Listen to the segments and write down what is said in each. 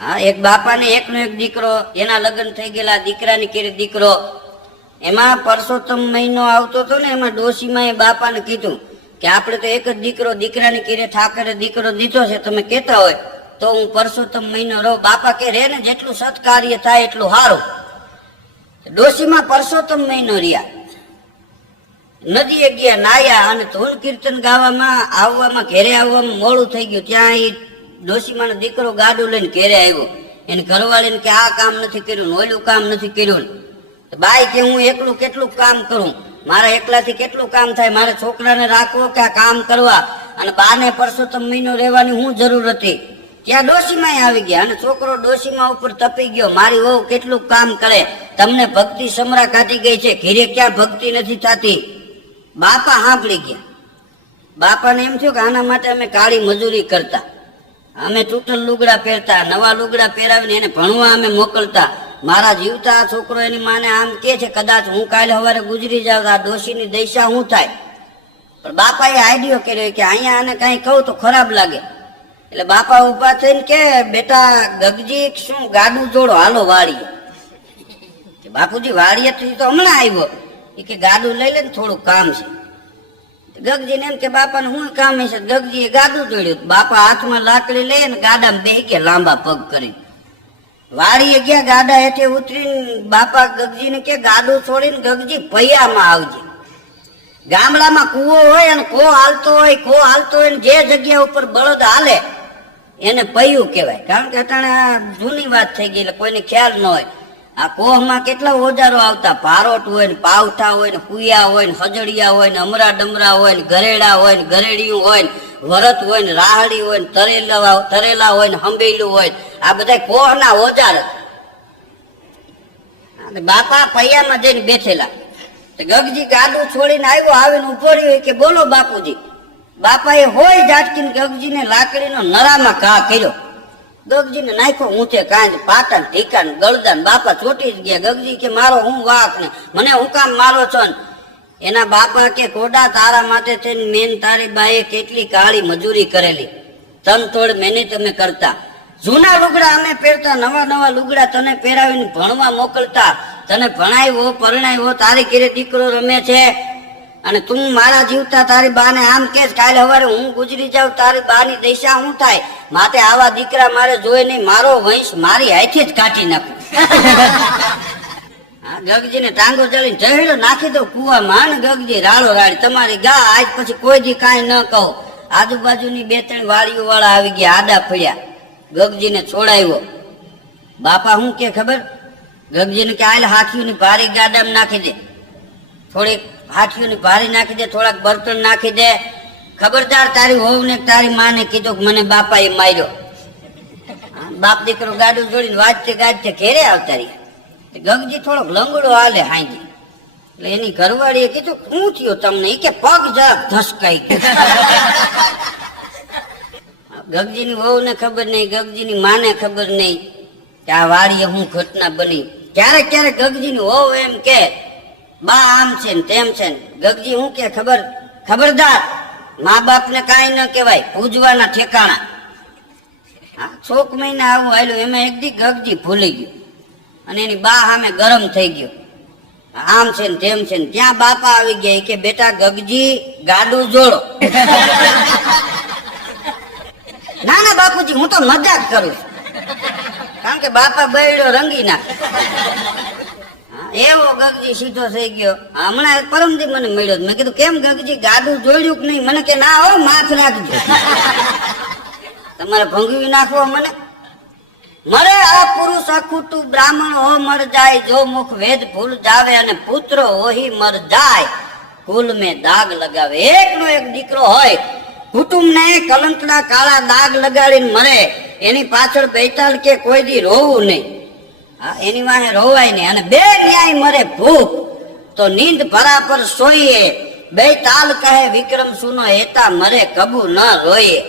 હા, એક બાપાને એકનો એક દીકરો, એના લગ્ન થઈ ગયેલા, દીકરાની કેરે દીકરો. એમાં પરસોત્તમ મહિનો આવતો હતો ને, એમાં ડોશીમાં એ બાપાને કીધું કે આપણે તો એક જ દીકરો, દીકરાની કેરે ઠાકરે દીકરો દીધો છે, તમે કહેતા હોય તો હું પરસોત્તમ મહિનો રહું. બાપા કે રે ને, જેટલું સત્કાર્ય થાય એટલું સારું. ડોશીમાં પરસોત્તમ મહિનો રહ્યા, નદીએ ગયા નાયા, અને ધૂન કીર્તન ગાવામાં આવવામાં ઘેરે આવવામાં મોડું થઈ ગયું. ત્યાં એ ડોશીમાનો દીકરો ગાડું લઈને ઘેરે આવ્યો. એને ઘરવાળીને કે આ કામ નથી કર્યું, ઓલું કામ નથી કર્યું. બાઈ કે હું એકલું કેટલું કામ કરું, મારા એકલાથી કેટલું કામ થાય, મારે છોકરાને રાખવો કે આ કામ કરવા, અને બાને પરસોત્તમ મહિનો રહેવાની શું જરૂર હતી. ત્યાં ડોશીમાં આવી ગયા, અને છોકરો ડોશીમાં ઉપર તપી ગયો, મારી વહુ કેટલું કામ કરે, તમને ભક્તિ સમરા કાઢી ગઈ છે, ઘીરે ક્યાં ભક્તિ નથી થતી. બાપા સાંભળી ગયા. બાપાને એમ થયું કે આના માટે અમે કાળી મજૂરી કરતા, અમે તૂટલ લુગડા પહેરતા, નવા લુગડા પહેરાવીને એને ભણવા અમે મોકલતા. મારા જીવતા છોકરો એની માને આમ કે છે કદાચ હું કાલે સવારે ગુજરી જાવ આ ડોશીની દશા શું થાય. પણ બાપાએ આઈડિયો કર્યો કે અહીંયા આને કઈ કહું તો ખરાબ લાગે. એટલે બાપા ઉભા થઈને કે બેટા ગગજી શું ગાડું જોડો, હાલો વાળીએ. બાપુજી વાળીએથી તો હમણાં આવ્યો, એ કે ગાડું લઈ લે ને થોડું કામ છે. ગગજીને એમ કે બાપાને શું કામ છે. ગગજીએ ગાડું જોડ્યું. બાપા હાથમાં લાકડી લે ને ગાડામાં બેસી ગયા લાંબા પગ કરી. વાડીએ ગયા, ગાડા હેઠે ઉતરીને બાપા ગગજીને કે ગાડું છોડીને ગગજી ભૈયામાં આવજે. ગામડામાં કૂવો હોય અને કો હાલતો હોય ને જે જગ્યા ઉપર બળદ હાલે એને પૈયું કહેવાય. કારણ કે અટાણે જૂની વાત થઈ ગઈ એટલે કોઈને ખ્યાલ ન હોય. આ કોહમાં કેટલા ઓજારો આવતા, પારોટ હોય ને, પાવઠા હોય ને, કુયા હોય ને, હજડિયા હોય ને, અમરા ડમરા હોય ને, ગરેડા હોય ને, ગરેડિયું હોય ને, વરત હોય ને, રાહડી હોય ને, તરેલા હોય ને, હંબેલું હોય. આ બધા કોહના ઓજાર. બાપા પૈયામાં જઈને બેઠેલા. ગગજી ગાડું છોડીને આવ્યો, આવીને ઉભો રહ્યો કે બોલો બાપુજી. બાપાએ હોય ઝાટકીને ગગજીને લાકડીનો નરામાં ઘા કર્યો. ગગજીને નાખ્યો ઊંચે કાંજ, પાટણ ઢીકા ને ગળદા. બાપા ચોટી જ ગયા. ગગજી કે મારો હું વાક ને મને હું કામ મારો છો ને. એના બાપા કે કોડા તારા માટે થઈને મેન તારી બાએ કેટલી કાળી મજૂરી કરેલી, તન તોડ મહેનત અમે કરતા. જૂના લુગડા અમે પહેરતા, નવા લુગડા તને પહેરાવીને ભણવા મોકલતા, તને ભણાવ્યો પરણાવ્યો, તારી ઘેરે દીકરો રમે છે, અને તું મારા જીવતા તારી બાને આમ કે કાલે સવારે હું ગુજરી જાઉં તારી બાની દશા શું થાય. માટે આવા દીકરા મારે જોઈ નહીં, મારો વંશ મારી હાથે જ કાઢી નાખું. ગગજીને ટાંગો ચડીને ઢહેડો નાખી દો કુવામાં. ને ગગજી રાડો રાડી તમારી ગા, આજ પછી કોઈ દી કાંઈ ન કહો. આજુબાજુની બે ત્રણ વાડીઓ વાળા આવી ગયા, આડા પડ્યા. ગગજીને છોડાવ્યો. બાપા શું કે ખબર, ગગજીને કે આલે હાથીઓની ભારી ગાડામાં નાખી દે, થોડીક હાથીઓની ભારી નાખી દે, થોડાક બર્તન નાખી દે. ખબરદાર તારી હોવ ને તારી માને કીધું કે મને બાપા એ માર્યો. બાપ દીકરો ગાડું જોડીને વાજતે ગાજતે ઘેરે આવતા રહ્યા. ગગજી થોડોક લંગડો હાલે હાંજી. એટલે એની ઘરવાળીએ કીધું શું થયું તમને. એ કે પગ જરાક ધસકાઈ ગયો. ગગજીની વહુ ને ખબર નહીં, ગગજીની માને ખબર નહીં કે આ વાડીએ હું ઘટના બની. ક્યારેક ક્યારેક ગગજીની વહુ એમ કે બા આમ છે ને તેમ છે ને. ગગજી શું કે ખબરદાર મા બાપ ને કાંઈ ન કહેવાય, પૂજવાના ઠેકાણા. છોક મહિના આવું આવેલું, એમાં એક દી ગગજી ભૂલી ગયો અને એની બા સામે ગરમ થઈ ગયો. આમ છે ને તેમ છે ને. ત્યાં બાપા આવી ગયા કે બેટા ગગજી ગાડું જોડો. ના બાપુજી હું તો મજાક કરું છું. કારણ કે બાપા બૈડો રંગી નાખે. એવો ગગજી સીધો થઈ ગયો. હમણાં પરમદી મને મળ્યો. મેં કીધું કેમ ગગજી ગાડું જોડ્યું કે નહીં. મને કે ના હો માફ રાખજો. તમારે ભંગવી નાખવો મને. મરે આ પુરુષ અખૂટું બ્રાહ્મણ હો મર જાય, જો મુખ વેદ ભૂલ જાવે અને પુત્ર હોહી મર જાય, કુલ મેં દાગ લગાવે. એકનો એક દીકરો હોય, કુટુંબ ને કલંકના કાળા દાગ લગાડીને મરે, એની પાછળ બેતાલ કે કોઈ દી રોવું નહીં. એની વાહે રોવાય નહીં. અને બે ન્યાય મરે ભૂખ તો નીંદ ભરા પર સોઈએ, બે તાલ કહે વિક્રમ સુનો હેતા મરે કબુ ન રોઈએ.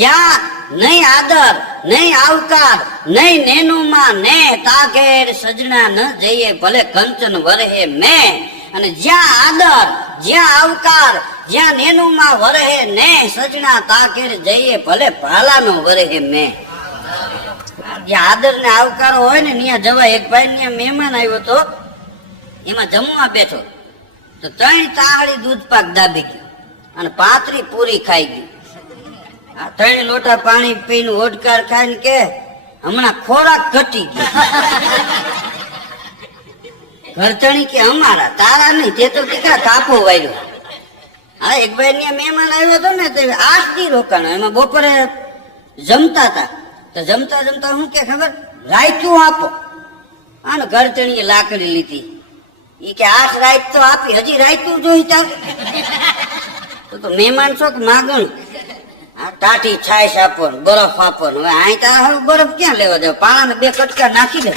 જ્યાં નહીં આદર નહીં આવકાર નહીં નેનુમાં ને તાઘેર સજણા ન જઈએ ભલે કંચન વરહે મેં. અને જ્યાં આદર જ્યાં આવકાર જ્યાં નેનુમાં વરહે ને સજણા તાઘેર જઈએ ભલે ભાલાનો વરહે મેં. જે આદર ને આવકારો હોય ને ત્યાં જવાય. એક ભાઈ ત્યાં મહેમાન આવ્યો તો એમાં જમવા બેઠો તો 3 તાળી દૂધ પાક દાબી ગયો અને 35 પૂરી ખાઈ ગઈ. આ 3 લોટા પાણી પીને ઓડકાર ખાઈને કે હમણાં ખોરાક ઘટી ગયો. ઘરચણી કે અમારા તારા નહીં, તે તો દીકરા કાપો વાર્યો. હા, એક ભાઈ ત્યાં મહેમાન આવ્યો હતો ને તે 8 દી રોકાણો. એમાં બપોરે જમતા હતા તો જમતા જમતા શું કે ખબર, રાયતું આપો. આને ઘરચણીએ લાકડી લીધી. ઈ કે 8 રાયત તો આપી, હજી રાયતું જોઈ ચાલ. તો મહેમાન છો કે માગણ, આ ટાટી છાશ આપો ને બરફ આપો ને. હવે અહીં તારા હારું બરફ ક્યાં લેવા દે, પાણાને 2 કટકા નાખી દે.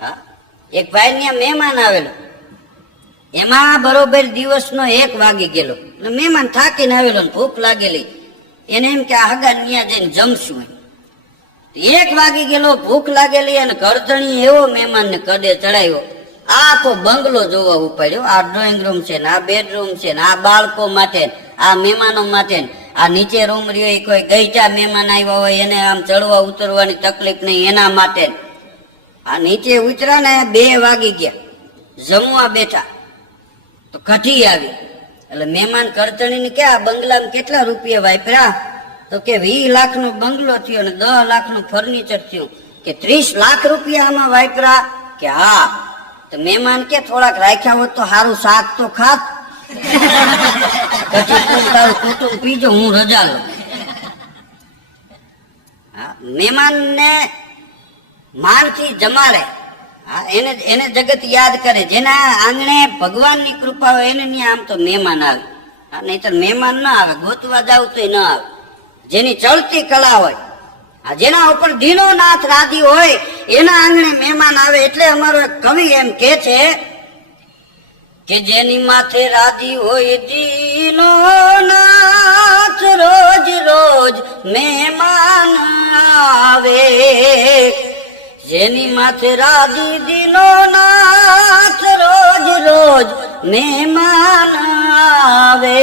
હા, એક ભાઈ ત્યાં મહેમાન આવેલો, એમાં બરોબર દિવસનો 1 વાગી ગયેલો. મહેમાન થાકીને આવેલો ને ભૂખ લાગેલી. એને એમ કે હગા ત્યાં જઈને જમશું. 1 વાગી ગયેલો, ભૂખ લાગેલી અને ઘરધણી એવો મહેમાનને કડે ચડાવ્યો. આખો બંગલો જોવા ઉપાડ્યો. આ ડ્રોઈંગ રૂમ છે ને, આ બેડરૂમ છે ને, આ બાળકો માટે, આ મહેમાનો માટે, આ નીચે રૂમ રહ્યો કોઈ ગઈચા મહેમાન આવ્યા હોય એને આમ ચડવા ઉતરવાની તકલીફ નહીં એના માટે. આ નીચે ઉતરા ને 2 વાગી ગયા, જમવા બેઠા તો કઠી આવી. એટલે મહેમાન કરચણીને કે આ બંગલામાં કેટલા રૂપિયા વાપર્યા? તો કે 20 લાખનો બંગલો થયો અને 10 લાખનું ફર્નિચર થયું. કે 30 લાખ રૂપિયા આમાં વાપર્યા? કે હા. તો મહેમાન કે થોડાક રાખ્યા હોત તો સારું શાક તો ખાત. પછી તું તારું કુટુંબ પીજો, હું રજા લઉં. મહેમાન ને માનથી જમાડે. એને જગત યાદ કરે. જેના આંગણે ભગવાનની કૃપા હોય એને આમ તો મહેમાન આવે. નહીતર મહેમાન ના આવે, ગોતવા જાવ તો ન આવે. જેની ચડતી કલા હોય, જેના ઉપર દીનો નાથ રાધી હોય એના આંગણે મહેમાન આવે. એટલે અમારો એક કવિ એમ કે છે કે જેની માથે રાધી હોય દીનો નાથ, રોજ રોજ મહેમાન આવે. જેની માથે રાધી દીનો નાથ, રોજ રોજ મહેમાન આવે.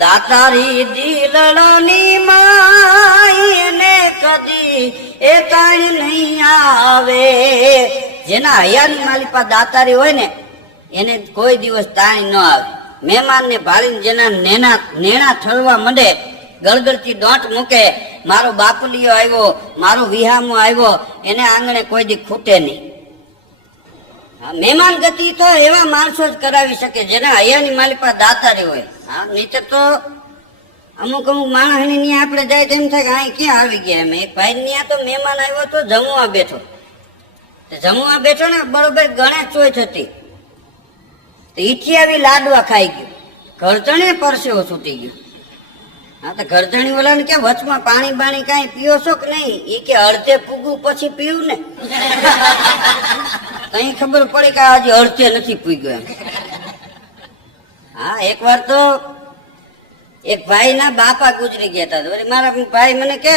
દાતારી દિલડાની માઈ ને કદી એ કાંઈ નહીં આવે. જેના હૈયાની માલિપા દાતારી હોય ને એને કોઈ દિવસ તાણી ન આવે. મહેમાનને ભાળીને જેના નેણા ઠરવા માંડે, ગળગળતી દોંટ મૂકે, મારો બાપલીયો આવ્યો, મારો વિહામો આવ્યો, એને આંગણે કોઈ દી ખૂટે નહીં. મહેમાન ગતિ તો એવા માણસો જ કરાવી શકે જેના હૈયાની માલિપા દાતારી હોય. હા, નહીતર તો અમુક માણસ ની આપણે જાય તેમ થાય કે અહીં ક્યાં આવી ગયા. એમ એક ભાઈ ત્યાં તો મહેમાન આવ્યો તો જમવા બેઠો. જમવા બેઠો ને બરોબર ગણેશ ચોથ હતી. ઈથી આવી લાડવા ખાઈ ગયો. ઘરધણી પરસેવો છૂટી ગયો. હા, તો ઘરધણી ઓલાને કે વચમાં પાણી બાણી કઈ પીઓ છો કે નહીં? એ કે અડધે પૂગું પછી પીવું ને. કઈ ખબર પડી કે આજે અડધે નથી પૂગ્યો એમ. હા, એક વાર તો એક ભાઈ ના બાપા ગુજરી ગયા હતા. મારા ભાઈ મને કે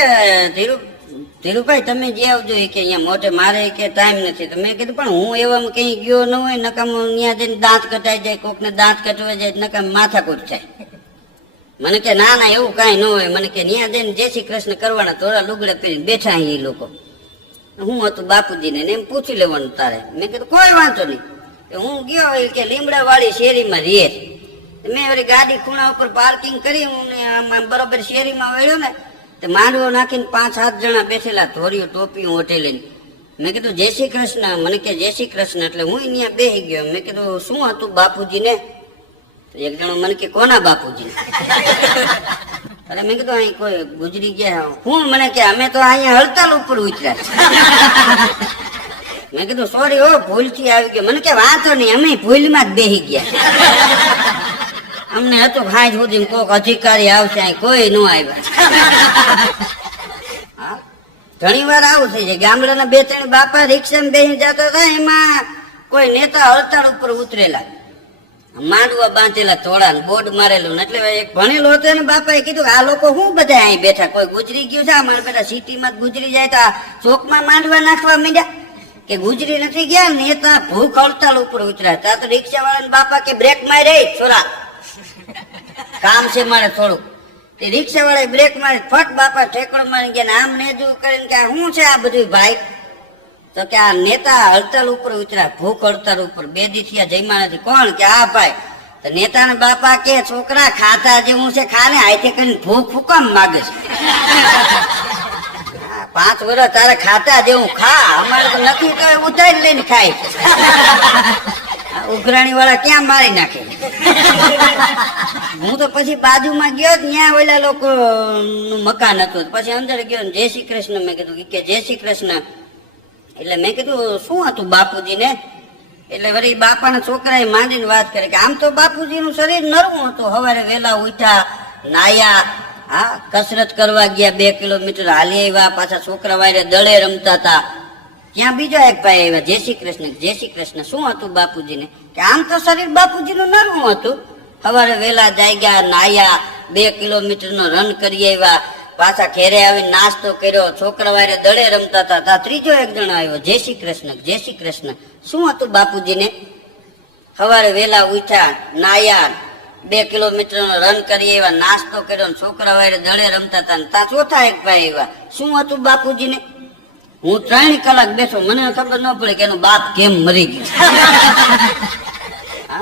ધીરુભાઈ તમે જે આવજો કે અહીંયા મોટે, મારે કે ટાઈમ નથી. તો મેં કીધું પણ હું એવામાં કઈ ગયો ન હોય, નકામ ત્યાં જઈને દાંત કટાઈ જાય, કોકને દાંત કટવા જાય, નકામ માથાકૂટ થાય. મને કે ના ના એવું કઈ ન હોય. મને કે ત્યાં જઈને જય શ્રી કૃષ્ણ કરવાના, થોડા લુગડા પહેરીને બેઠા એ લોકો. હું હતું બાપુજીને એમ પૂછી લેવાનું તારે. મેં કીધું કોઈ વાંધો નહીં. હું ગયો કે લીમડા વાળી શેરીમાં રીએ. મેં વળી ગાડી ખૂણા ઉપર પાર્કિંગ કરી, હું બરોબર શેરીમાં વળ્યો ને તો માંડવો નાખીને 5-7 જણા બેઠેલા, ધોરીઓ ટોપી ઓટેલી. મેં કીધું જય શ્રી કૃષ્ણ. મને કે જય શ્રી કૃષ્ણ. એટલે હું અહીંયા બેસી ગયો. મેં કીધું શું હતું બાપુજીને? એક જણો મને કે કોના બાપુજી? અરે મેં કીધું અહીં કોઈ ગુજરી ગયા. હું? મને કે અમે તો અહીંયા હડતાલ ઉપર ઉતર્યા. મેં કીધું સોરી હો, ભૂલથી આવી ગયો. મને કે વાંધો નહીં, અમે ભૂલમાં જ બેસી ગયા. અમને હતું હાઈ સુધી કોક અધિકારી આવશે, અહીં કોઈ ન આવ્યા. ઘણી વાર આવું થઈ જાય. ગામડાના 2-3 બાપા રિક્ષામાં બેસી જતા હતા, એમાં કોઈ નેતા હડતાળ ઉપર ઉતરેલા, માંડવા બાંધેલા થોડા, બોર્ડ મારેલું. એટલે એક ભણેલો હતો ને બાપાએ કીધું આ લોકો શું બધા અહીં બેઠા, કોઈ ગુજરી ગયું છે? અમારે બધા સિટીમાં ગુજરી જાય તો ચોકમાં માંડવા નાખવા માંડ્યા કે ગુજરી નથી ગયા. નેતા ભૂખ હડતાળ ઉપર ઉતર્યા. ત્યાં તો રિક્ષા વાળા બાપા કે બ્રેક મારે છોરા, કામ છે મારે થોડુંક. એ રિક્ષા વાળા બ્રેક મારી ફટ બાપા ઠેકડો મારી ગયા ને આમ નેજું કરીને કે શું છે આ બધું ભાઈ? તો કે આ નેતા હડતાલ ઉપર ઉતર્યા, ભૂખ હડતાલ ઉપર 2 દી થયા જમ્યા નથી. કોણ? કે આ ભાઈ. તો નેતાના બાપા કે છોકરા ખાતા જેવું છે ખાને, આઈથે કરીને ભૂખ ફૂકામ માગે છે. 5 વર્ષ તારે ખાતા જેવું ખા, અમારે તો નથી તો ઉતારી લઈને ખાય. ઉઘરાણી વાળા ક્યાં મારી નાખે. હું તો પછી બાજુમાં ગયો ત્યાં ઓલા લોકો નું મકાન હતું, પછી અંદર ગયો જય શ્રી કૃષ્ણ મેં કીધું કે જય શ્રી કૃષ્ણ. એટલે મેં કીધું શું હતું બાપુજી ને? એટલે વળી બાપાના છોકરાએ માંડીને વાત કરે કે આમ તો બાપુજી નું શરીર નરવું હતું, સવારે વહેલા ઉઠ્યા, નાયા, હા કસરત કરવા ગયા, 2 કિલોમીટર હાલી આવ્યા, પાછા છોકરા વાયરે દળે રમતા હતા. ત્યાં બીજો એક ભાઈ આવ્યા, જય શ્રી કૃષ્ણ. જય શ્રી કૃષ્ણ. શું હતું બાપુજીને? કે આમ તો શરીર બાપુજીનું નરવું હતું, સવારે વહેલા જાગ્યા, નાયા, 2 કિલોમીટર નો રન કરી આવ્યા, પાછા ઘેરે આવીને નાસ્તો કર્યો, છોકરા વાયરે દળે રમતા હતા. ત્યાં ત્રીજો એક જણો આવ્યો, જય શ્રી કૃષ્ણ. જય શ્રી કૃષ્ણ. શું હતું બાપુજીને? સવારે વહેલા ઉઠ્યા, નાયા, 2 કિલોમીટર નો રન કરી આવ્યા, નાસ્તો કર્યો, છોકરા વાયરે દળે રમતા હતા. ત્યાં ચોથા એક ભાઈ આવ્યા, શું હતું બાપુજીને? હું 3 કલાક બેઠો, મને ખબર ન પડે કે એનો બાપ કેમ મરી ગયો.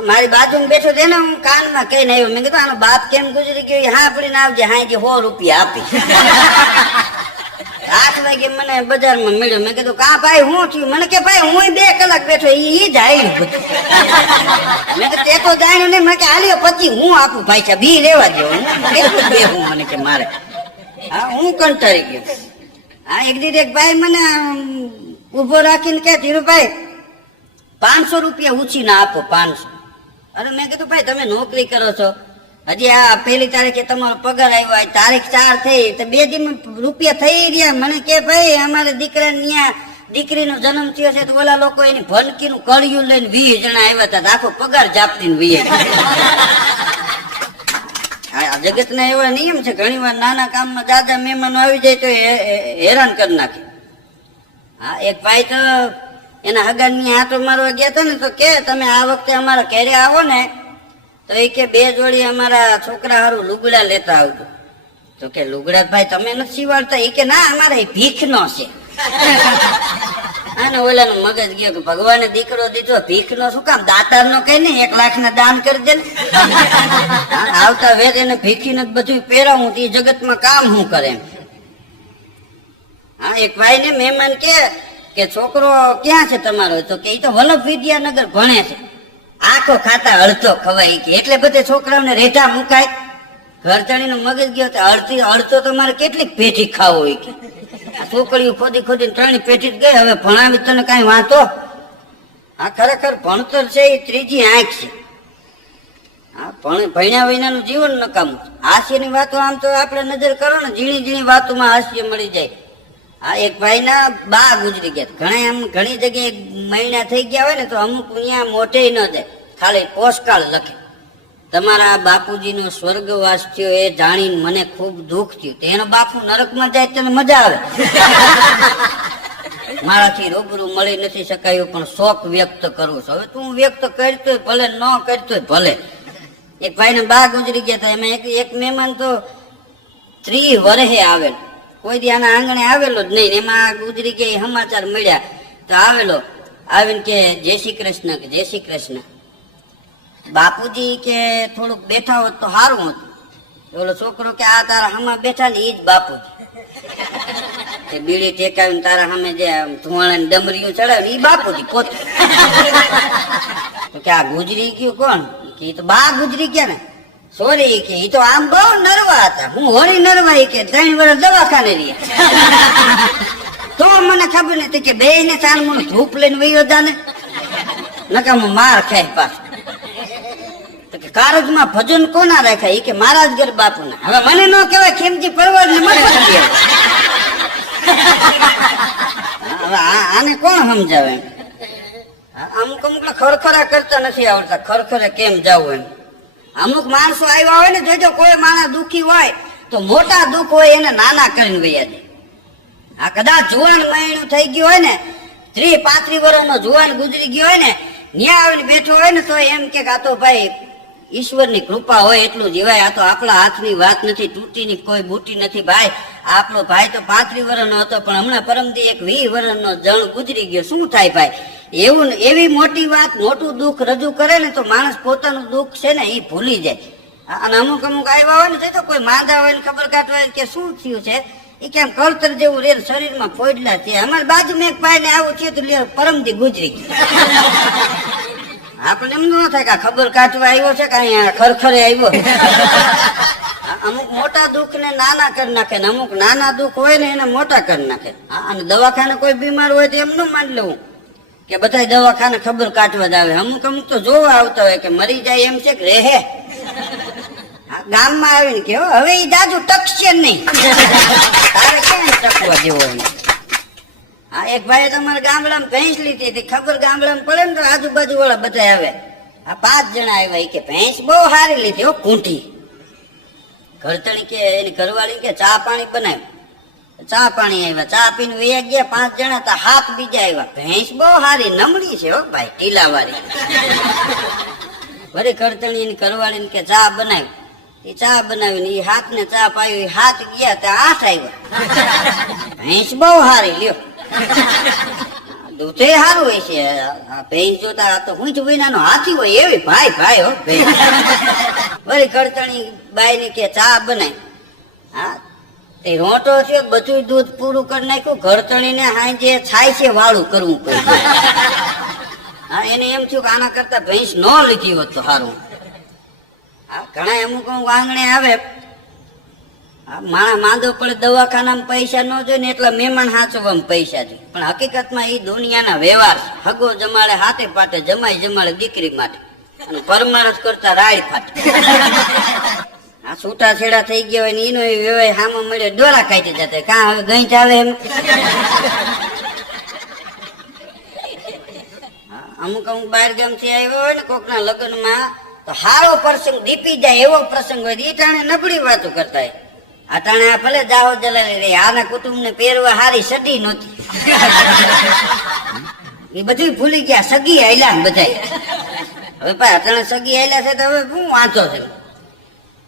મારી બાજુમાં બેઠો તેને હું કાનમાં કહીને આવ્યો, મેં કીધું આનો બાપ કેમ ગુજરી ગયો, હા પડીને આવજે, હા જે 100 રૂપિયા આપી. 8 વાગે મને બજારમાં મળ્યો, મેં કીધું કા ભાઈ શું થયું? મને કે ભાઈ હું 2 કલાક બેઠો, ઈ જ આવ્યું બધું. મેં કીધું તે તો જાણ્યું નહીં. મેં કે હાલ્યો પછી હું આપું ભાઈ સાહેબ, બી લેવા દો, કેટલું દેવું મને કે મારે. હા હું કંટાળી ગયો. હા એક દીધ એક ભાઈ મને ઉભો રાખીને કે ધીરુભાઈ 500 રૂપિયા ઉછીને આપો, 500. અરે મેં કીધું ભાઈ તમે નોકરી કરો છો, હજી આ 1 તારીખે તમારો પગાર આવ્યો, તારીખ 4 થઈ તો 2 દિન રૂપિયા થઈ રહ્યા. મને કે ભાઈ અમારે દીકરીનો જન્મ થયો છે તો ઓલા લોકો એની ભનકીનું કળિયું લઈને 20 જણા આવ્યા હતા, આખો પગાર જાપતીને વીએ. આ જગતના એવા નિયમ છે, ઘણી વાર નાના કામમાં દાદા મહેમાનો આવી જાય તો હેરાન કરી નાખે. હા એક ભાઈ તો એના હગાની આંટો મારવા ગયા હતા ને, તો કે તમે આ વખતે અમારા ઘરે આવો ને તો એ કે 2 જોડી અમારા છોકરા હારું લુગડા લેતા આવજો. તો કે લુગડા ભાઈ તમે નથી સીવાડતા? એ કે ના અમારે ભીખનો છે. અને ઓલાનું મગજ ગયો કે ભગવાને દીકરો દીધો, ભીખનો શું કામ? દાતારનો કઈ ને 1 લાખના દાન કરી દે ને. આવતા વેદ એને ભીખીને બધું પહેરાવું, તે જગતમાં કામ શું કરે એમ. હા એક ભાઈ ને મહેમાન કે છોકરો ક્યાં છે તમારો? તો કે એ તો વલ્લભ વિદ્યાનગર ભણે છે. આખો ખાતા અડધો ખવાય કે, એટલે બધે છોકરાઓને રેઠા મુકાય. ઘર ચડીનો મગજ ગયો, અડધો તમારે કેટલીક પેટી ખાવો હોય કે? આ છોકરીઓ ખોદી ખોદીને 3 પેટી જ ગઈ, હવે ભણાવી તને કઈ વાંધો? આ ખરેખર ભણતર છે એ 3જી આંખ છે. આ ભણ્યા વિનાનું જીવન નકામું. હાસ્યની વાતો આમ તો આપણે નજર કરો ને, ઝીણી ઝીણી વાતોમાં હાસ્ય મળી જાય. આ એક ભાઈ ના બા ગુજરી ગયા, ઘણી જગ્યાએ મહિના થઈ ગયા હોય ને તો અમુક અહીંયા મોઢે ન જાય, ખાલી પોસ્ટકાર્ડ લખે, તમારા બાપુજીનો સ્વર્ગવાસ થયો એ જાણીને મને ખૂબ દુઃખ થયું. તો એનો બાપુ નરકમાં જાય તને મજા આવે? મારાથી રૂબરૂ મળી નથી શકાયું પણ શોખ વ્યક્ત કરું છું. હવે તું વ્યક્ત કરતોય ભલે, ન કરતોય ભલે. એક ભાઈને બા ગુજરી ગયા હતા, એમાં એક મહેમાન તો 30 વર્ષે આવેલ, કોઈ દી આના આંગણે આવેલો જ નહીં. એમાં ગુજરી ગયા સમાચાર મળ્યા તો આવેલો, આવીને કે જય શ્રી કૃષ્ણ. કે જય શ્રી કૃષ્ણ. બાપુજી કે થોડુંક બેઠા હોત તો સારું હતું. ઓલો છોકરો કે આ તારા હમા બેઠા ને એ જ બાપુજી. બીડી ટેકાવીને તારા સામે જે ધુવાણા ડમરીઓ ચડાવે એ બાપુજી પોતે. કે આ ગુજરી ગયું કોણ? કે એ તો બા ગુજરી ગયા ને. સોરી કે એ તો આમ બહુ નરવા હતા, હું હોળી નરવા કે 3 વર્ષ દવાખાને રહ્યા. તો મને ખબર નથી કે 2 ને 4 મણ ધૂપ લઈને વયો જાને, નકામો માર ખાય પાછો. કારજમાં ભજન કોના રાખ્યા? એ કે મારા જ ઘર બાપુના. હવે મને ન કહેવાય ખેમજી પરવાર ને મને હવે આને કોણ સમજાવે? અમુક ખરખરા કરતા નથી આવડતા, ખરખરે કેમ જવું એમ. અમુક માણસો આવ્યા હોય ને, જોજો કોઈ માણસ દુખી હોય તો મોટા દુઃખ હોય એને નાના કરીને વૈયા દે. આ કદાચ જુવાન મહિનું થઈ ગયું હોય ને, 30-35 વર્ષનો જુવાન ગુજરી ગયો હોય ને, ન્યા આવીને બેઠો હોય ને તો એમ કે આ તો ભાઈ ઈશ્વરની કૃપા હોય એટલું જીવાય. આ તો આપણા હાથની વાત નથી, તૂટીની કોઈ બૂટી નથી ભાઈ. આપણો ભાઈ તો 35 વર્ષનો હતો, પણ હમણાં પરમથી એક 20 વર્ષનો જણ ગુજરી ગયો. શું થાય ભાઈ? એવું એવી મોટી વાત, મોટું દુઃખ રજૂ કરે ને તો માણસ પોતાનું દુઃખ છે ને એ ભૂલી જાય. અને અમુક આવ્યા હોય ને તો કોઈ માંદા હોય ને ખબર કાઢવા કે શું થયું છે, એ કેમ કળતર જેવું રે શરીરમાં ફોડલા છે. અમારી બાજુમાં એક ભાઈ ને આવું થયું તો પરમથી ગુજરી ગયું. આપણે એમ ન થાય કે ખબર કાઢવા આવ્યો છે કે અહીંયા ખરખરે આવ્યો. અમુક મોટા દુઃખ ને નાના કરી નાખે ને અમુક નાના દુઃખ હોય ને એને મોટા કરી નાખે. અને દવાખાને કોઈ બીમાર હોય તો એમ ન માની લેવું કે બધા દવાખાને ખબર કાઢવા જ આવે. અમુક તો જોવા આવતા હોય કે મરી જાય એમ છે કે રહે. ગામમાં આવીને કે હવે એ દાદુ ટકશે નહીં, તારે ક્યાં ટકવા જેવો હોય. હા, એક ભાઈ તમારા ગામડામાં ભેંસ લીધી હતી, ખબર ગામડામાં પડે ને તો આજુબાજુ વાળા બધા આવે. આ 5 જણા આવ્યા કે ભેંસ બહુ સારી લીધી હો, કૂંઠી. ઘરતણી કે એની ઘરવાળી કે ચા પાણી બનાવ્યું. ચા પાણી આવ્યા, ચા પીને વયા ગયા 5 જણા, તો 7 બીજા આવ્યા. ભેંસ બહુ સારી નમળી છે હો ભાઈ, ઢીલા વાળી. વળી ઘરતણી એની ઘરવાળી કે ચા બનાવ્યું. એ ચા બનાવીને એ 7 ને ચા પાયું, એ 7 ગયા તો 8 આવ્યા. ભેંસ બહુ સારી લ્યો, દૂધે સારું હોય છે. ભેંસ જોતા તો હું જ વિનાનો હાથી હોય એવી ભાઈ ભાઈ હો. વળી ઘરતણી બાઈ ને કે ચા બનાય. હા, તે રોટો છે બધું દૂધ પૂરું કરી નાખ્યું. ઘરતણી ને હાંજે છાય છે વાળું કરવું પડ્યું. હા, એને એમ થયું કે આના કરતા ભેંસ ન લીધી હોત તો સારું. હા, ઘણા અમુક આંગણે આવે માણસ માંદો પડે દવાખાનામાં પૈસા ન જોઈએ ને એટલા મહેમાન હાચવવામાં પૈસા છે. પણ હકીકતમાં એ દુનિયાના વ્યવહાર. હગો જમાડે હાથે પાટે, જમાઈ જમાડે દીકરી માટે, અને પરમારસ કરતા રાય ફાટે. આ છૂટા છેડા થઈ ગયા હોય ને એનો વ્યવહાર સામે મળે ડોળા કાઢી જતા. કાં હવે ગઈ ચાલે એમ. અમુક બહાર ગામથી આવ્યો હોય ને કોકના લગ્નમાં તો સારો પ્રસંગ દીપી જાય એવો પ્રસંગ હોય, એ ટાણે નબળી વાતો કરતા હોય. અટાણે આ ભલે જાહો જલાલી રે, આના કુટુંબ ને પહેરવા હારી સડી નહોતી. એ બધું ભૂલી ગયા, સગી આયલા બધા. હવે ભાઈ અટાણે સગી આયલા છે તો હવે શું વાંચો છે.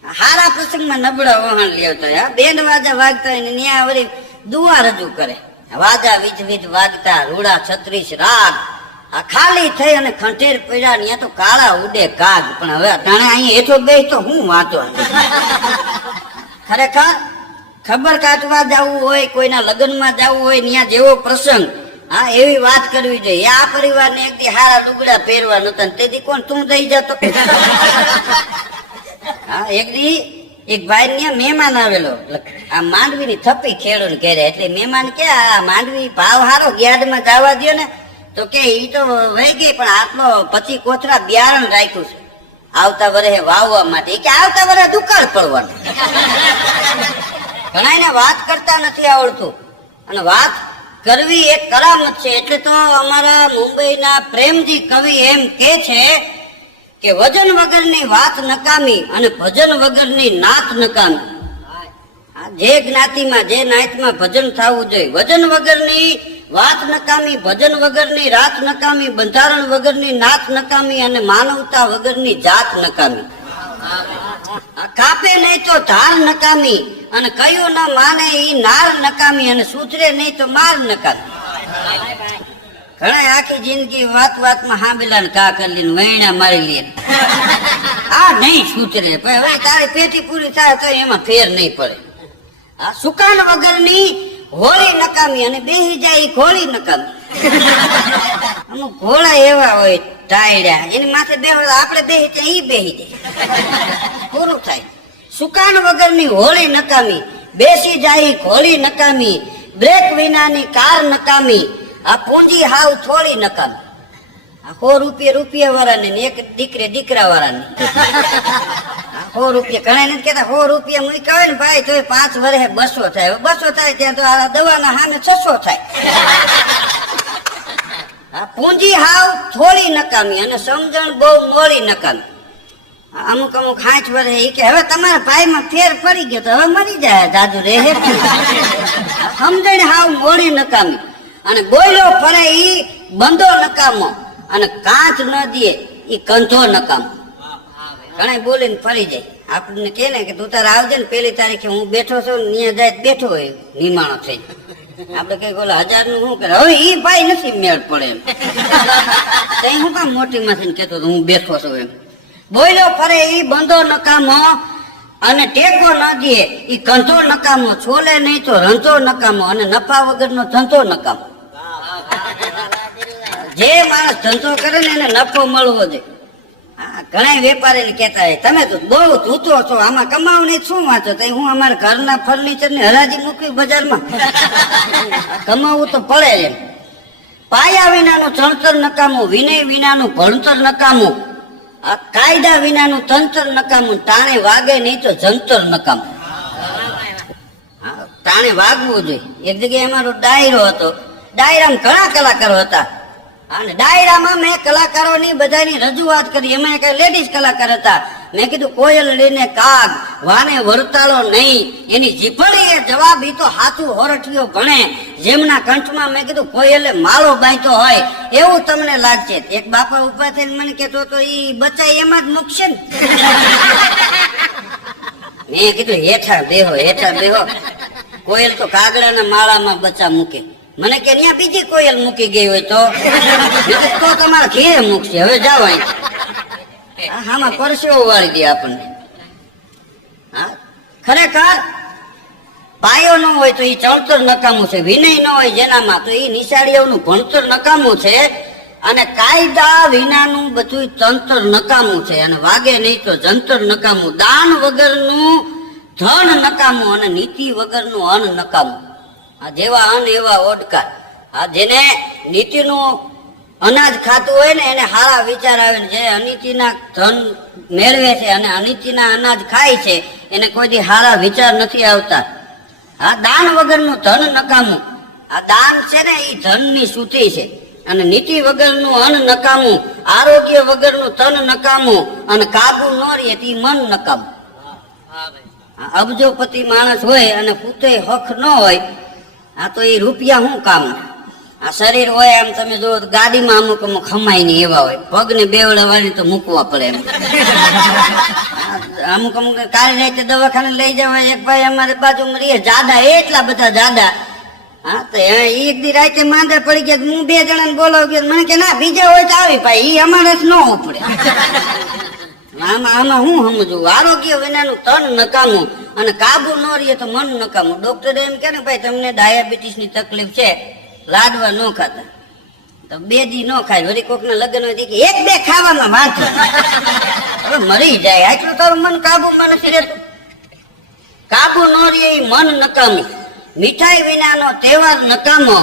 હારા પ્રસંગમાં નબળા વહાણ લેવતા હોય. બેન વાજા વાગતા હોય ને ત્યાં વળી દુઆ રજૂ કરે. વાજા વીજ વીજ વાગતા, રૂડા 36 રાગ. આ ખાલી થઈ અને ખંઠેર પડ્યા ને તો કાળા ઉડે કાગ. પણ હવે અટાણે અહીંયા હેઠો બેસ તો હું વાંચો. ખરેખર ખબર કાઢવા જવું હોય, કોઈના લગ્નમાં જવું હોય, ત્યાં જેવો પ્રસંગ, હા એવી વાત કરવી જોઈએ. આ પરિવારને એક દી હારા લુગડા પહેરવા નતા, તેથી કોણ તું થઈ જતો. હા, એક દી એક ભાઈ ત્યાં મહેમાન આવેલો. આ માંડવી ની થપ્પી ખેડૂત ઘેરે. એટલે મહેમાન કે આ માંડવી ભાવ હારો યાર્ડમાં જવા દો ને, તો કે ઈ તો વહી ગઈ, પણ આટલો 25 કોથળા બિયારણ રાખ્યું છે આવતા વર્ષે વાવવા માટે. કે આવતા વર્ષે દુકાળ પડવાનું. ઘણા એને વાત કરતા નથી આવડતું, અને વાત કરવી એક કરામત છે. એટલે તો અમારા મુંબઈના પ્રેમજી કવિ એમ કે છે કે વજન વગરની વાત નકામી અને ભજન વગરની નાત નકામી. જે જ્ઞાતિમાં જે નાતમાં ભજન થવું જોઈએ. વજન વગરની વાત નકામી, ભજન વગરની રાત નકામી, બંધારણ વગરની નાત નકામી, અને માનવતા વગરની જાત નકામી. કાપે નહીં તો ધાર નકામી, અને કયું ના માને ઈ નાર નકામી, અને સુધરે નહીં તો માર નકામી. ઘણા આખી જિંદગી વાત વાતમાં હાંભેલા ને કા કરી લઈને વૈણા મારી લે. આ નહીં સુધરે, હવે તારી પેટી પૂરી થાય તો એમાં ફેર નહીં પડે. આ સુકાન વગરની હોળી નકામી, અને બેહી જાય ઘોળી નકામી. અમુક ઘોડા એવા હોય ટાયડા, એની માથે બેહવા આપણે બેહી ત્યાં ઈ બેહી જાય, પૂરું થાય. સુકાન વગરની હોળી નકામી, બેસી જાય ઘોળી નકામી, બ્રેક વિનાની કાર નકામી, આ પૂંજી હાવ થોડી નકામી. આ 100 રૂપિયા વાળાને ને એક દીકરા વાળાને 100 રૂપિયા. ઘણા નથી કેતા 100 રૂપિયા મૂક્યા હોય ને ભાઈ તો 5 વર્ષે 200 થાય. 200 થાય ત્યાં તો આ દવાના સામે 600 થાય. આ પૂંજી હાવ થોડી નકામી, અને સમજણ બહુ મોડી નકામી. અમુક 5 વર્ષે એ કે હવે તમારા ભાઈમાં ફેર પડી ગયો તો હવે મરી જાય દાદુ રે. સમજણ હાવ મોડી નકામી, અને બોલ્યો ફરે ઈ બંધો નકામો, અને કાચ ન દે ઈ કંધો નકામો. ઘણા બોલીને ફરી જાય. આપણને કે ને કે તું તારે આવજે ને 1 તારીખે હું બેઠો છું ને ત્યાં જાય બેઠો હોય નિમાણો થઈ. આપડે કઈ બોલો 1000 નું શું કરે, હવે ઈ ભાઈ નથી મેળ પડે એમ. તઈ હું કામ મોટી માંથી કેતો હું બેઠો છું એમ. બોલ્યો ફરે ઈ બંધો નકામો અને ટેકો ન દે ઈ કંધો નકામો, છોલે નહીં તો રંધો નકામો અને નફા વગરનો ધંધો નકામો. જે માણસ ધંધો કરે ને એને નફો મળવો જોઈએ. ઘણા વેપારી કેતા હોય તમે તો બહુ ધૂતો છો, આમાં કમાવ નહીં શું વાંચો. તો હું અમારા ઘરના ફર્નિચર ની હરાજી મૂકવી બજારમાં, કમાવું તો પડે એમ. પાયા વિનાનું ચણતર નકામું, વિનય વિનાનું ભણતર નકામું, આ કાયદા વિનાનું તંત્ર નકામું, ટાણે વાગે નહીં તો જંતર નકામું. ટાણે વાગવું જોઈએ. એક જગ્યાએ અમારો ડાયરો હતો, ડાયરામાં ઘણા કલાકારો હતા અને ડાયરામાં મેં કલાકારોની બધાની રજૂઆત કરી. એમાં કઈ લેડીઝ કલાકાર હતા. મેં કીધું કોયલ લઈને કાગ વાને વરતાળો નહીં, એની જીભડીએ જવાબ ઈ તો હાથું હોરઠિયો ભણે, જેમના કંઠમાં મેં કીધું કોયલે માળો બાંધ્યો હોય એવું તમને લાગશે. એક બાપા ઉભા થઈને મને કહેતો તો ઈ બચ્ચા એમાં જ મૂકશે ને. મેં કીધું હેઠા બેહો. કોયલ તો કાગડાના માળામાં બચ્ચા મૂકે. મને કે ત્યાં બીજી કોયલ મૂકી ગઈ હોય તો તમારા ઘેર મૂકશે. હવે જાઓ આમાં પરસેવો વાળી દે આપણને. હા ખરેખર પાયો ન હોય તો એ ચણતર નકામું છે, વિનય ન હોય જેનામાં તો એ નિશાળીઓનું ભણતર નકામું છે, અને કાયદા વિનાનું બધું તંત્ર નકામું છે, અને વાગે નહીં તો જંતર નકામું, દાન વગરનું ધન નકામું અને નીતિ વગરનું અન્ન નકામું. આ જેવા અન્ન એવા ઓડકાર. આ જેને નીતિનું અનાજ ખાતું હોય ને એને સારા વિચાર આવે ને, જે અનીતિના ધન મેળવે છે અને અનીતિના અનાજ ખાય છે એને કોઈ દી સારા વિચાર નથી આવતા. આ દાન વગરનું ધન નકામું. આ દાન છે ને એ ધનની સૂતી છે, અને નીતિ વગરનું અન્ન નકામું, આરોગ્ય વગરનું તન નકામું, અને કાબુ ન રહે તે મન નકામું. અબજોપતિ માણસ હોય અને પૂતે હક ન હોય, આ તો એ રૂપિયા શું કામ. આ શરીર હોય આમ તમે જો ગાડીમાં અમુક ખમાય નહીં એવા હોય, પગને બેવડાવવાની તો મૂકવા પડે એમ. અમુક કાલે રાતે દવાખાને લઈ જવા. એક ભાઈ અમારે બાજુમાં રહીએ જાડા, એટલા બધા જાડા. હા તો એક દી રાતે માંદા પડી ગયા, હું 2 જણાને બોલાવ ગયો. મને કે ના બીજા હોય તો આવી ભાઈ, ઈ અમારે જ ન ઉપડે. આમાં હું સમજવું, આરોગ્ય વિનાનું તન નકામું અને કાબુ ન રહીએ તો મન નકામું. ડોક્ટર એમ કે ને ભાઈ તમને ડાયાબિટીસ ની તકલીફ છે, લાડવા ન ખાતા તો 2 દી ન ખાય. વળી કોક ના લગ્ન હોય કે 1-2 ખાવામાં વાંચો, હવે મરી જાય. આટલું તારું મન કાબુમાં નથી રહેતું. કાબુ ન રહે મન નકામું, મીઠાઈ વિનાનો તહેવાર નકામો,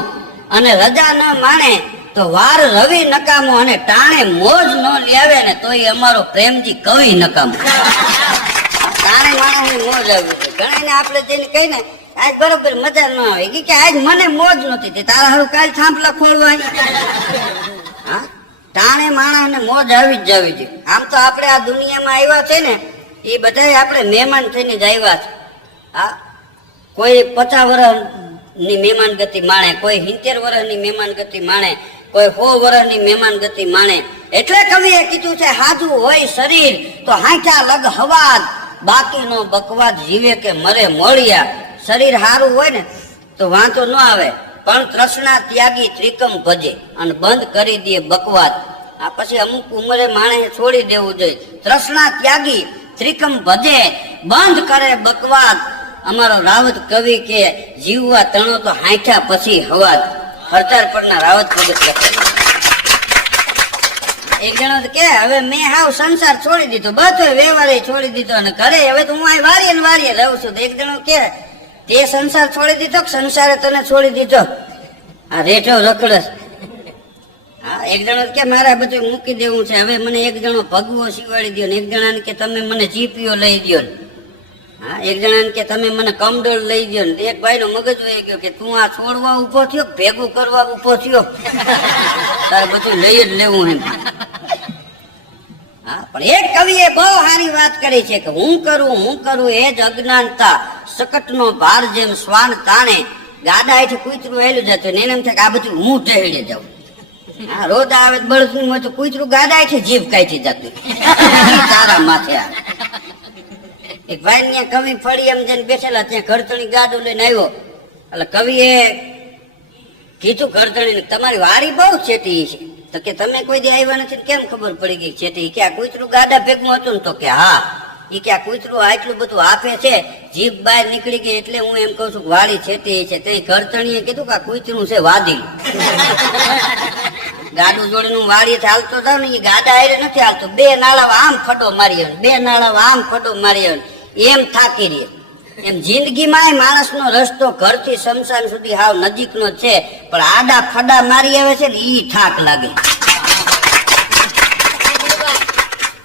અને રજા ન માણે તો વાર રવિ નકામો, અને ટાણે મોજ ન લાવે ને તો એ અમારો પ્રેમજી કવિ નકામો. ટાણે માણસની મોજ આવી છે. ઘણા ને આપણે જઈને કહી ને આજ બરોબર મજા ન આવે કે આજ મને મોજ નથી, તારા હારું કાલ થાંભલા ખોલવા. હા ટાણે માણસને મોજ આવી જ જવી જોઈએ. આમ તો આપણે આ દુનિયામાં આવ્યા છે ને એ બધા આપણે મહેમાન થઈને જ આવ્યા છે. હા કોઈ 50 વર્ષની મહેમાન ગતિ માણે, કોઈ 70 વર્ષની મહેમાન ગતિ માણે, કોઈ 100 વર્ષની મહેમાન ગતિ માણે. એટલે કવિએ કીધું છે હાજુ હોય શરીર તો હાંચા લગ હવાદ, બાકીનો બકવાદ જીવે કે મરે મોળિયા. શરીર સારું હોય ને તો વાંધો ન આવે, પણ તૃષ્ણા ત્યાગી ત્રિકમ ભજે અને બંધ કરી દે બકવાદ. આ પછી અમુક ઉંમરે માણસે છોડી દેવું જોઈએ. તૃષ્ણા ત્યાગી ત્રિકમ ભજે, બંધ કરે બકવાદ. અમારો રાવત કવિ કે જીવવા તણો તો હાંઠા પછી હવાદ. હરતાર પરના રાવત ભગત લખે. એક જણો કે હવે મેં હાવ સંસાર છોડી દીધો, બધો વ્યવહાર છોડી દીધો અને ઘરે હવે તો હું આ વારીએ ને વારીએ રહું છું. એક જણો કે તે સંસાર છોડી દીધો કે સંસારે તને છોડી દીધો? આ રેઠો રખડસ. હા એક જણો કે મારા બધું મૂકી દેવું છે, હવે મને એક જણો ભગવો શીવાડી દો ને, એક જણાને કે તમે મને ચીપીઓ લઈ દો ને, હા એક જણાને કે તમે મને કમડોળ લઈ દો ને. એક ભાઈ નો મગજ વહી ગયો કે તું આ છોડવા ઉભો થયો, ભેગું કરવા ઉભો થયો, તારે બધું લઈ જ લેવું એમ. હા પણ એક કવિએ બહુ સારી વાત કરી છે કે હું કરું એ જ અજ્ઞાનતા, સકટનો ભાર જેમ શ્વાન તાણે. ગાડા એથી કૂતરું હેલું જતું ને એને એમ થાય કે આ બધું હું ઢેળે જાઉં. હા રોજ આવે બળસું હોય તો કૂતરું ગાડાય છે જીભ કાઢી જતું તારા માથે આવે. એક ભાઈ ને કવિ ફળી એમ જઈને બેઠેલા ત્યાં ઘરતણી ગાડું લઈને આવ્યો એટલે કવિએ કીધું ઘરતણી તમારી વાડી બહુ છેટી છે તો કે તમે કોઈ દી આવ્યા નથી કેમ ખબર પડી ગઈ છેટી કે આ કૂતરું ગાડા ભેગું હતું ને તો કે હા એ કે આ કૂતરું આટલું બધું આપે છે જીભ બહાર નીકળી ગઈ એટલે હું એમ કઉ છું કે વાડી છેટી છે તે ઘરતણીએ કીધું કે આ કૂતરું છે વાદી ગાડું જોડીને વાડીએ હાલતો જાવ ને એ ગાડા હારે નથી હાલતો બે નાળા આમ ફડો મારી બે નાળા આમ ફડો મારી એમ થાકી રહે. એમ જિંદગીમાં માણસનો રસ્તો ઘરથી શમશાન સુધી હાવ નજીકનો છે પણ આડા ફડા મારી આવે છે ને ઈ થાક લાગે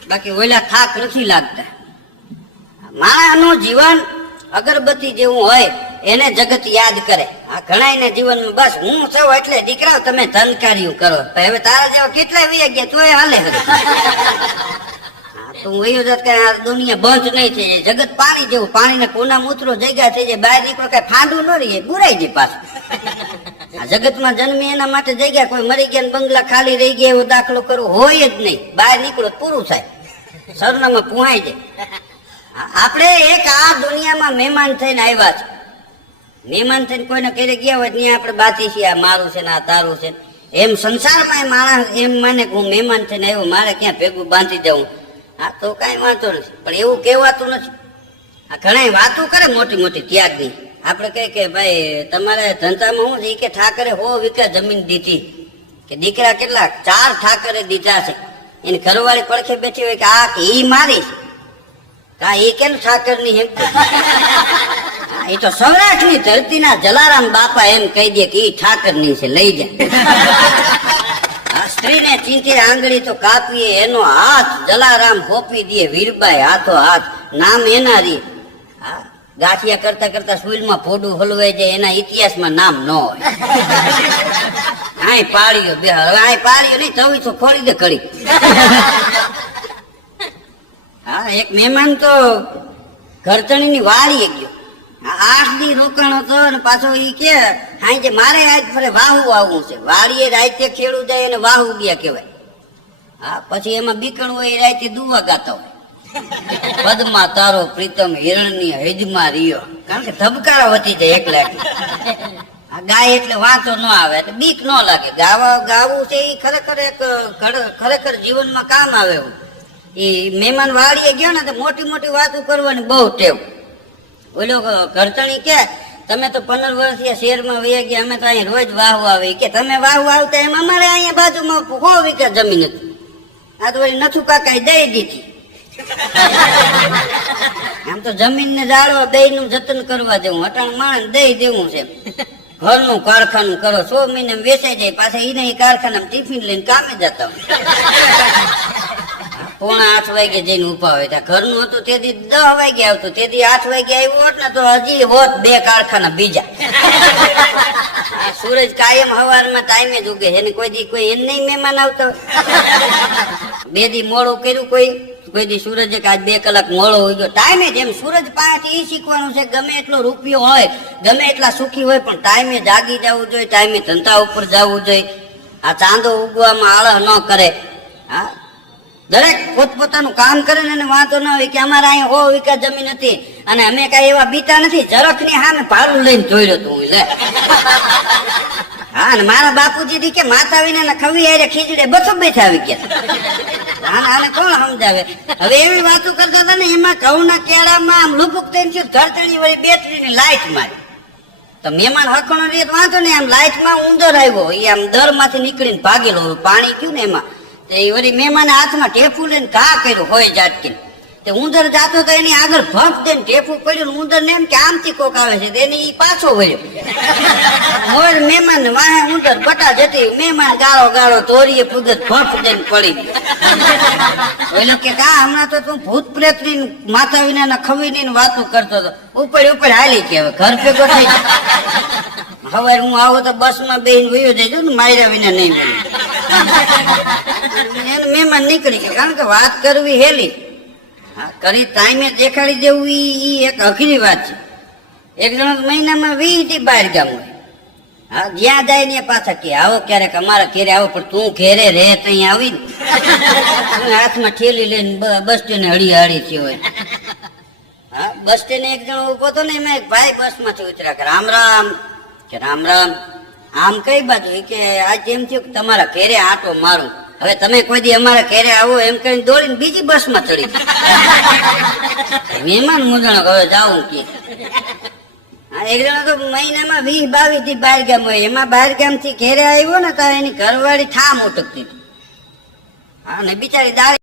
બાકી ઓલા થાક નથી લાગતા. માણસનું જીવન અગરબત્તી જેવું હોય એને જગત યાદ કરે. આ ઘણા જીવનમાં બસ હું છું એટલે દીકરા તમે ધનકાર્યું કરો હવે તારા જેવા કેટલા વૈયા ગયા તોય હાલે તું વયો જાત કે આ દુનિયા બંધ નહીં થઈ જાય. જગત પાણી જેવું પાણીના કોના ઉતરો જગ્યા થઈ જાય બહાર નીકળો કઈ ફાંડું ન રહીએ બુરાઈ જાય પાછું. આ જગતમાં જન્મી એના માટે જગ્યા કોઈ મરી ગયા બંગલા ખાલી રહી ગયા એવો દાખલો કરવો હોય જ નહીં. બહાર નીકળો પૂરું થાય સરનામાં પુહાઈ જાય. આપણે એક આ દુનિયામાં મહેમાન થઈને આવ્યા છે. મહેમાન થઈને કોઈને ઘરે ગયા હોય ત્યાં આપણે બાથી છીએ આ મારું છે ને આ તારું છે એમ સંસારમાં માણસ એમ માને કે હું મહેમાન થઈને આવ્યો મારે ક્યાં ભેગું બાંધી જવું. હા તો કઈ વાંધો નથી પણ એવું કહેવાતું નથી. આ ઘણા વાતો કરે મોટી મોટી ત્યાગની. આપણે કહીએ કે ભાઈ તમારે ધંધામાં શું છે કે ઠાકરે 100 વીઘા જમીન દીધી કે દીકરા કેટલા 4 ઠાકરે દીધા છે એની ઘરવાળી પડખે બેઠી હોય કે આ ઈ મારી કા એ કેમ ઠાકર ની એમ એ તો સૌરાષ્ટ્રની ધરતીના જલારામ બાપા એમ કહી દે કે ઈ ઠાકર ની છે લઈ જાય. સ્ત્રીને ચીંથી આંગળી તો કાપીએ એનો હાથ જલારામ હોપી દે વીરબાઈ હાથો હાથ નામ એના રી. ગાંઠિયા કરતા કરતા સુઈલમાં ફોડું હલવાઈ જાય એના ઇતિહાસમાં નામ ન હોય. આય પાડ્યો બે હવે આય પાડ્યો નહીં તવી તો ખોલી દે ઘડી. હા એક મહેમાન તો ઘરતણી ની વાડીએ ગયો 8 દી રોકાણો હતો અને પાછો ઈ કે હાંજે મારે આજ ફરે વાહુ આવવું છે. વાડીએ રાતે ખેડૂ જાય અને વાહુ ગયા કહેવાય. હા પછી એમાં બીકણ હોય રાતે દુવા ગાતા હોય પદમાં તારો પ્રીતમ હિરણની હેજમાં રહ્યો કારણ કે ધબકારા વધી જાય એકલા. આ ગાય એટલે વાંચો ન આવે એટલે બીક ન લાગે. ગાવું છે એ ખરેખર એક ખરેખર જીવનમાં કામ આવે એવું. એ મહેમાન વાડીએ ગયો ને તો મોટી મોટી વાતો કરવાની બહુ ટેવ. ઓલો ઘરતણી કે તમે તો 15 વર્ષથી શહેરમાં વહી ગયા અમે તો અહીંયા રોજ વાહુ આવે કે તમે વાહુ આવતા એમ અમારે અહીંયા બાજુમાં 100 વીઘા જમીન હતી. આ તો વળી નથુ કાકા દઈ દીધી. આમ તો જમીન ને જાળવા બે નું જતન કરવા દેવું અટાણ માણસ દઈ દેવું છે. ઘરનું કારખાનું કરો 100 મહિને વેચાઈ જાય પાછા એને કારખાના ટિફિન લઈને કામે જતા હોય. 7:45 વાગે જઈને ઉભા હોય ત્યાં ઘરનું હતું તેથી 10 વાગે આવતું તેથી 8 વાગે આવ્યું હોત ને તો હજી હોત 2 કારખાના બીજા. સૂરજ કાયમ હવારમાં ટાઈમે જ ઉગે છે કોઈ દી કોઈ એને નહીં મહેમાન આવતો 2 દી મોડું કર્યું કોઈ દી સૂરજ આજ 2 કલાક મોડો હોય ગયો ટાઈમે જ. એમ સૂરજ પાસેથી એ શીખવાનું છે ગમે એટલો રૂપિયો હોય ગમે એટલા સુખી હોય પણ ટાઈમે જાગી જવું જોઈએ ટાઈમે ધંધા ઉપર જવું જોઈએ. આ ચાંદો ઉગવામાં આળહ ન કરે. હા દરેક પોતપોતાનું કામ કરે ને એને વાંધો ના હોય કે અમારે અહીંયા 100 વીઘા જમીન હતી અને અમે કઈ એવા બીતા નથી ઝરખની સામે ભાડું લઈને જોઈ તું લે. હા ને મારા બાપુજી કે માતા વિના ખવી આરે ખીચડે બસો બેઠા આવી ગયા. આને કોણ સમજાવે. હવે એવી વાતો કરતા હતા ને એમાં ઘઉંના કેળામાં આમ લુપુક થઈને ઘરતણી વળી બેટરીની લાઈટ મારી તો મહેમાન હકણો રીત વાંધો ને આમ લાઈટમાં ઉંદર આવ્યો એ આમ દર માંથી નીકળીને ભાગેલો પાણી થયું ને એમાં તે વળી મહેમાન હાથમાં ટેફું લઈને ઘા કર્યું હોય જાટકીને તે ઉંદર જાતો તો એની આગળ ભંખ દઈને ટેફું પડ્યું ઉંદર ને એમ કે આમથી કોક આવે છે તેને ઈ પાછો વળ્યો. મોર મહેમાન વાહે ઉંદર બટા જતી મહેમાન ગાળો ગાળો તોરીએ પૂગત ભંખ દઈને પડી ગયો. ઓલો કે કા હમણાં તો તું ભૂત પ્રેત ની માથા વિના ખવીની વાતો કરતો હતો ઉપર હાલી કે હવે ઘર ભેગો થઈ હવે હું આવો તો બસ માં બેહીને વયો જઈજો ને માર્યા વિના નહીં મળ્યું. એને મહેમાન નીકળી ગયા કારણ કે વાત કરવી હેલી. હા કરી ટાઈમે દેખાડી દેવું ઈ એક અઘરી વાત છે. એક જણ મહિનામાં 20 થી 12 ગામ હોય હા જ્યાં જાય ને પાછા કે આવો ક્યારેક અમારા ઘેરે આવો, પણ તું ઘેરે રે તઈ આવી ને હાથમાં ઠેલી લઈને બસ સ્ટેન્ડ હળી હળી થયો હોય. હા બસ સ્ટેન્ડ એક જણો ઉભો હતો ને, એમાં એક ભાઈ બસ માંથી ઉતર્યા કે રામ રામ, કે રામ રામ. આમ કઈ બાજુ? કે આજ એમ થયું કે તમારા ઘેરે આટો મારું, હવે તમે કોઈ દી અમારા ઘેરે આવો એમ કરીને દોડીને બીજી બસ માં ચડી. મહેમાન મુંજાણો હવે જાવું કે. હા એક જણો તો મહિનામાં 20-22 થી બહાર ગામ હોય, એમાં બહાર ગામ થી ઘેરે આવ્યો ને તો એની ઘરવાળી ઠામ ઉટકતી હતી. હા ને બિચારી દાળ